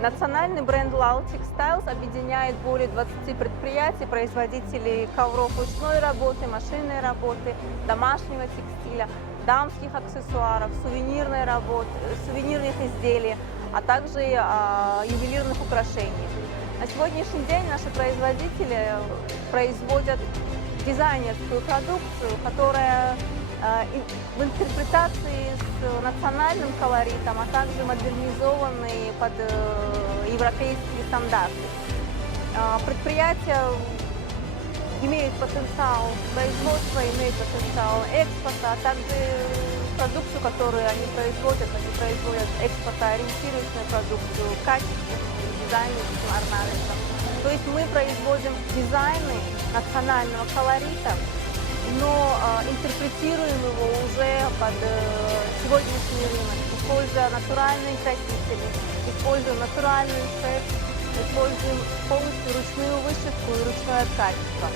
Национальный бренд Lal Textiles объединяет более 20 предприятий, производителей ковров ручной работы, машинной работы, домашнего текстиля, дамских аксессуаров, сувенирной работы, сувенирных изделий, а также ювелирных украшений. На сегодняшний день наши производители производят дизайнерскую продукцию, которая в интерпретации с национальным колоритом, а также модернизованный под европейские стандарты. Предприятия имеют потенциал производства, имеют потенциал экспорта, а также продукцию, которую они производят экспортоориентированную продукцию, качественную, дизайнерским орнаментом. То есть мы производим дизайны национального колорита, но интерпретируем его уже под сегодняшний рынок, используя натуральные красители, используем натуральную шерсть, используем полностью ручную вышивку и ручное ткачество.